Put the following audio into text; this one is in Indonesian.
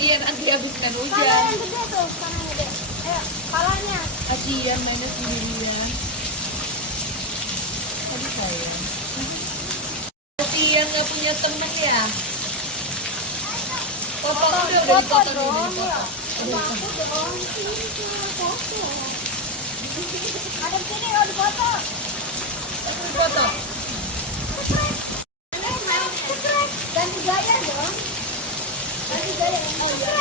Iya, nanti habis kan Pala hujan. yang gede tuh, pala yang gede. Ayo, palanya. Kasihan mainnya sendirian. Tadi saya. Kasihan nggak punya temen ya. Foto udah dipoto dulu. dong, Foto. ya. Sama aku dong. Ini cuma foto. Ada di sini, oh di foto. Foto. Ganti gaya dong. Ganti gaya. Oh iya.